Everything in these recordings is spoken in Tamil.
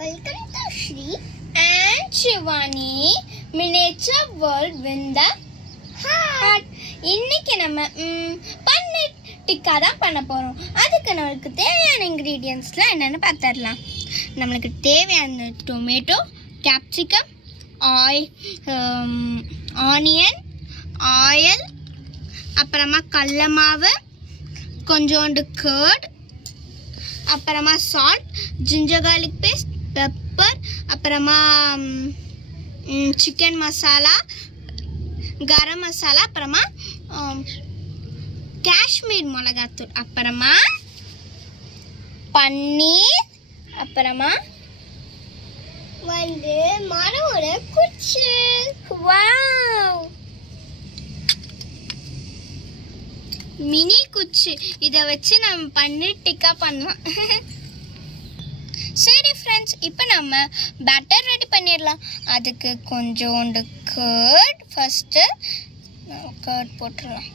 Welcome to Shri and Shivani Miniature World with the Heart. இன்னைக்கு நம்ம பன்னீர் டிக்கா தான் பண்ண போகிறோம். அதுக்கு நம்மளுக்கு தேவையான இன்க்ரீடியன்ட்ஸ்லாம் என்னென்னு பார்த்துடலாம். நம்மளுக்கு தேவையான டொமேட்டோ, capsicum, ஆனியன், ஆயில், அப்புறமா கடல மாவு, கொஞ்சோண்டு கர்ட், அப்புறமா salt, ginger garlic paste, pepper, அப்புறமா சிக்கன் மசாலா, கரம் மசாலா, அப்புறமா காஷ்மீர் மிளகாத்தூள், அப்புறமா பன்னீர், அப்புறமா வந்து மரவோட குச்சி. வாவ், மினி குச்சி. இதை வச்சு நம்ம பன்னீர் டிக்கா பண்ணலாம். சரி ஃப்ரெண்ட்ஸ், இப்போ நம்ம பேட்டர் ரெடி பண்ணிடலாம். அதுக்கு கொஞ்சோண்டு கர்ட், ஃபஸ்ட்டு கர்ட் போட்டுடலாம்.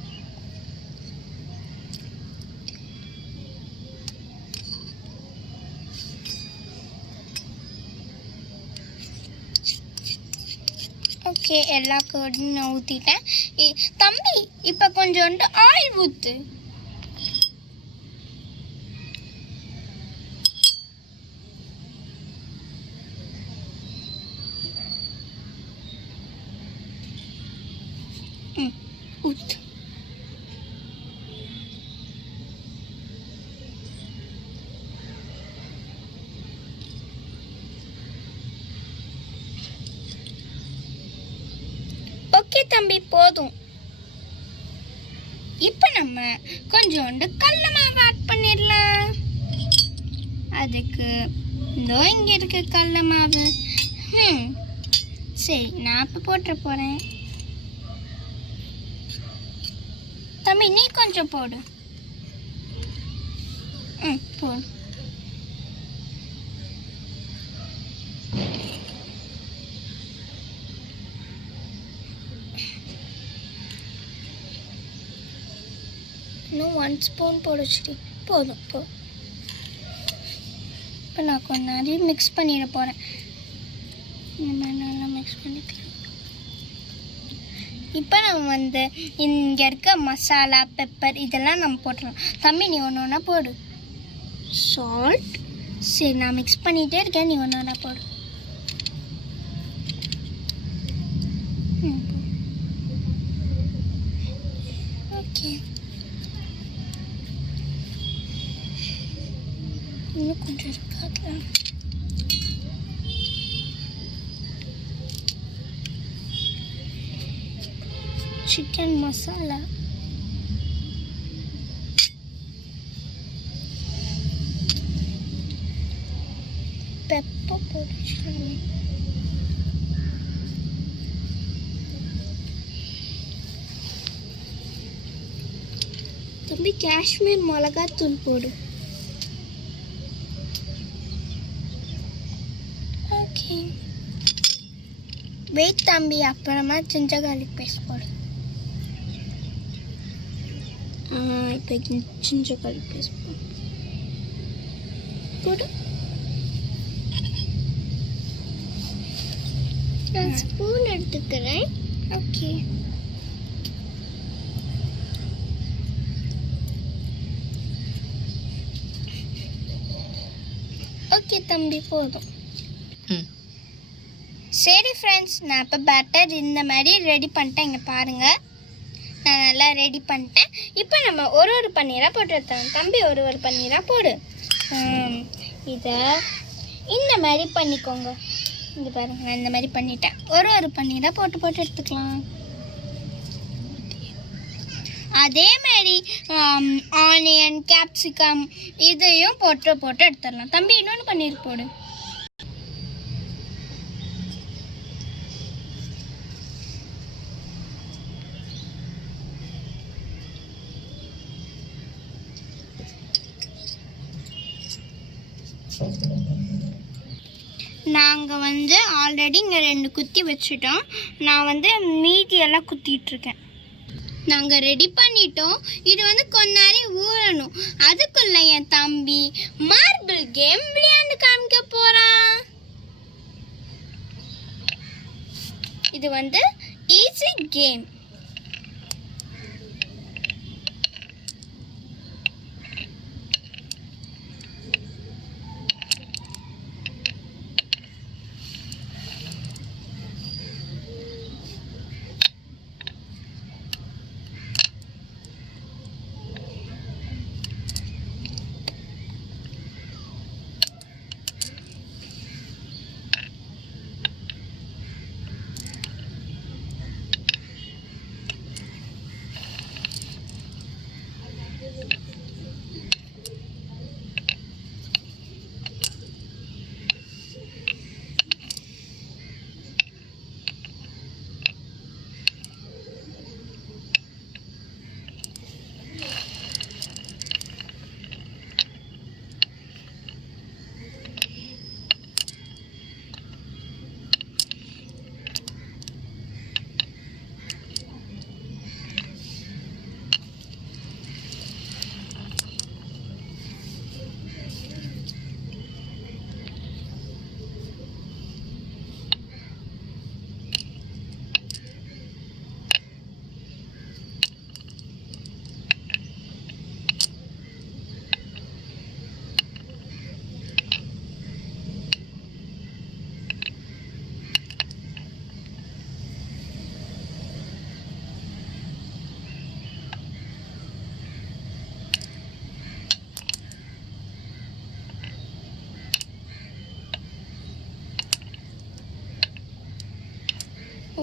ஓகே, எல்லா கர்டும் நான் ஊற்றிட்டேன். தம்பி, இப்போ கொஞ்சோண்டு ஆயில் ஊற்று. ஊற்று. ஓகே தம்பி, போதும். இப்போ நம்ம கொஞ்சோண்டு கடல மாவு ஆட் பண்ணிடலாம். அதுக்கு இதோ இங்கே இருக்கு கடல மாவு. சரி, நான் இப்போ போட்டுற போகிறேன். தம்பி, நீ கொஞ்சம் போடு. போடு. இன்னும் 1 ஸ்பூன் போடுச்சுடி. போதும். இப்போ நான் கொஞ்ச நேரம் மிக்ஸ் பண்ணிட போகிறேன். இந்த மாதிரி நல்லா மிக்ஸ் பண்ணிக்கலாம். இப்போ நம்ம வந்து இங்கே இருக்க மசாலா, பெப்பர் இதெல்லாம் நம்ம போட்டுடலாம். தம்பி, நீ ஒன்று ஒன்றா போடு. சால்ட். சரி, நான் மிக்ஸ் பண்ணிகிட்டே இருக்கேன், நீ ஒன்று ஒன்றா போடு. ஓகே, இன்னும் கொஞ்சம் இருக்காது. சிக்கன் மசாலா, பெப்பர் போட்டு, தம்பி காஷ்மீர் மிளகாத்தூள் போடு. ஓகே, வெயிட் தம்பி, அப்புறமா ஜிஞ்சர் garlic பேஸ்ட் போடு. இப்போ ஜிஞ்சர் garlic பேஸ்ட் போடு. நான் ஸ்பூன் எடுத்துக்கிறேன். ஓகே, ஓகே தம்பி, போதும். சரி ஃப்ரெண்ட்ஸ், நான் இப்போ பேட்டர் இந்த மாதிரி ரெடி பண்ணிட்டேன். இங்கே பாருங்கள், நான் நல்லா ரெடி பண்ணிட்டேன். இப்போ நம்ம ஒரு பன்னீராக போட்டு எடுத்தோம். தம்பி, ஒரு பன்னீராக போடு. இதை இந்த மாதிரி பண்ணிக்கோங்க. இங்கே பாருங்கள், நான் இந்த மாதிரி பண்ணிட்டேன். ஒரு பன்னீராக போட்டு எடுத்துக்கலாம். அதே மாதிரி ஆனியன், கேப்சிகம் இதையும் போட்டு எடுத்துடலாம். தம்பி, இன்னொன்று பன்னீர் போடு. நாங்கள் வந்து ஆல்ரெடி இங்கே 2 குத்தி வச்சுட்டோம். நான் வந்து மீதியெல்லாம் குத்திட்டுருக்கேன். நாங்கள் ரெடி பண்ணிட்டோம். இது வந்து கொஞ்ச நேரம் ஊறணும். அதுக்குள்ள என் தம்பி மார்பிள் கேம் விளையாண்டு காமிக்க போகிறான். இது வந்து ஈஸி கேம்.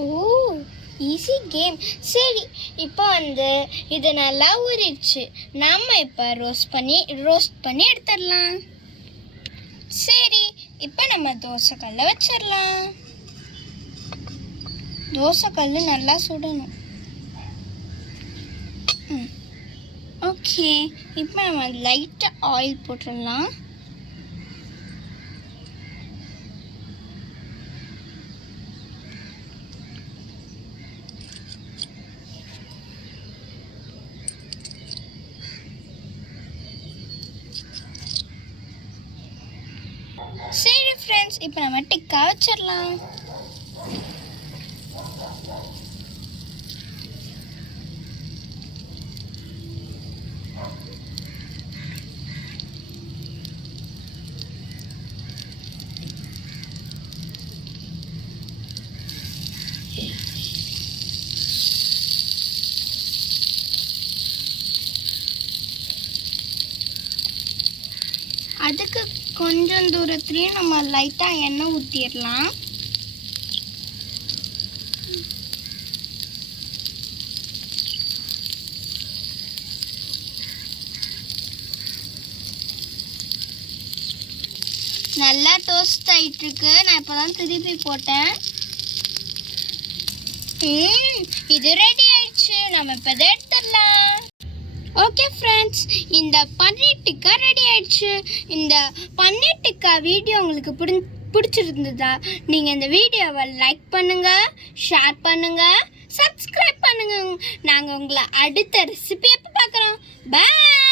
ஓ, ஈஸி கேம். சரி, இப்போ வந்து இது நல்லா ஊறிடுச்சு. நம்ம இப்போ ரோஸ்ட் பண்ணி எடுத்துடலாம். சரி, இப்போ நம்ம தோசைக்கல்ல வச்சிடலாம். தோசைக்கல் நல்லா சுடணும். ஓகே, இப்போ நம்ம லைட்டாக ஆயில் போட்டுடலாம். சரி ஃப்ரெண்ட்ஸ், இப்போ நம்ம டிக்கா வச்சிடலாம். அதுக்கு கொஞ்சம் தூரத்துலேயே நம்ம லைட்டாக எண்ணெய் ஊற்றிடலாம். நல்லா டோஸ்ட் ஆகிட்டு இருக்கு. நான் இப்போ தான் திருப்பி போட்டேன். இது ரெடி ஆயிடுச்சு. நம்ம இப்போ இதை எடுத்துடலாம். ஓகே ஃப்ரெண்ட்ஸ், இந்த பன்னீர் டிக்கா ரெடி ஆயிடுச்சு. இந்த பன்னீர் டிக்கா வீடியோ உங்களுக்கு பிடிச்சிருந்ததா நீங்கள் இந்த வீடியோவை லைக் பண்ணுங்கள், ஷேர் பண்ணுங்கள், சப்ஸ்கிரைப் பண்ணுங்கள். நாங்கள் உங்களை அடுத்த ரெசிபி எப்போ பார்க்குறோம். பாய்.